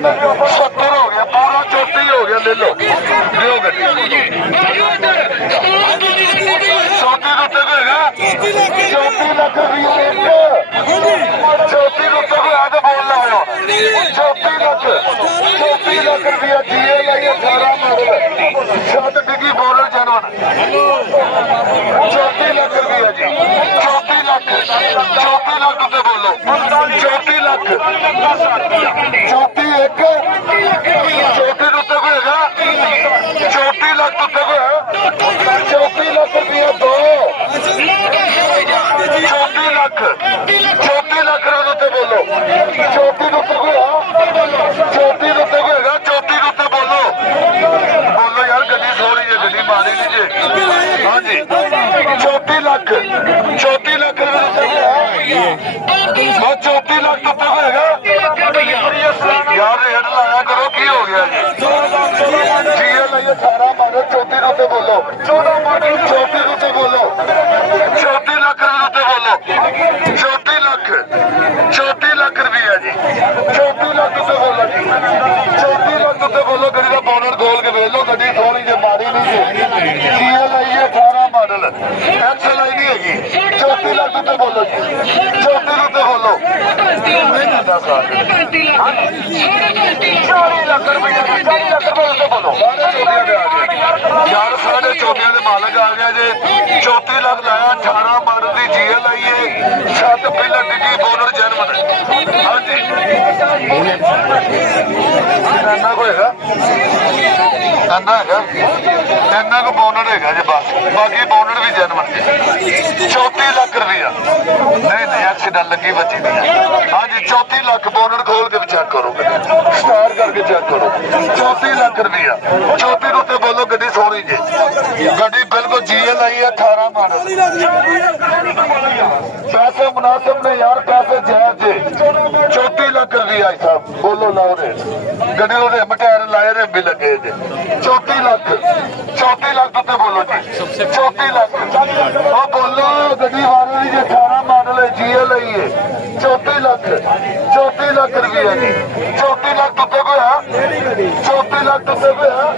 70 हो गया पूरा 34 हो गया ले लो लियो गड्डी 34 रुपए को है 34 लाख रुपया एक 34 रुपए को है तो बोल रहा हो 34 लाख रुपया दिए लाइए 18 मॉडल छत डिगी बॉलर जानवर 34 लाख रुपया जी 34 लाख रुपए बोलो 34 लाख 34 एक 34 रुपए को है 34 लाख रुपए को है 34 लाख रुपया दो 34 लाख रुपए बोलो 34 रुपए को है 34 रुपए को है 34 रुपए बोलो यार गड्डी थोड़ी है गड्डी मारी लीजिए हाँ जी 34 लाख रुपए हाँ 34 लाख रुपए को है यार रेट लाया करो की हो गया जी लाइए 18 मॉडल 34 रुपए बोलो 34 रुपए बोलो 34 लाख रुपए बोलो 34 लाख रुपया जी 34 लाख रुपए बोलो जी 34 लाख रुपए बोलो गड्डी का बोनट खोल के वेच लो गड्डी थोड़ी जी मारी नहीं जी लाइए 18 मॉडल एक्सल आई नहीं हैगी 34 लाख रुपए बोलो जी 34 रुपए बोलो 40 लाख रुपया 40 लाख रुपए बोलो यार साढ़े 34 के मालक आ गया जी 34 लाख लाया 18 मॉडल की जीएल आई है 7 पिलर डिगी बोनर जैनवन हाँ जी इन्ना को हैगा इन्ना को बोनर हैगा जी बस बाकी बोनर भी जैनवन जी 34 लाख रुपया नहीं एक्सीडेंट लगी बची दी हाँ जी 34 लाख बोनर खोल के चेक करो स्टार करके चेक करो 34 लाख रुपया 34 रुपए बोलो गड्डी सोनी जी गड्डी बिल्कुल जीएल आई है 18 मॉडल पैसे मुनासिब ने यार पैसे जायज जी 34 लाख रुपया साहब बोलो लाओ रेट गड्डी ਉਹਦੇ ਮਟਾਇਰ ਲਾਏ ਰੇ ਵੀ ਲੱਗੇ ਜੀ 34 लाख रुपए बोलो जी 34 लाख ਉਹ ਬੋਲੋ ਗੱਡੀ ਵਾਲੀ ਜੀ 18 ਮਾਡਲ ਹੈ ਜੀਐਲ आई है 34 लाख रुपया जी 34 लाख रुपए को है 34 लाख रुपए को है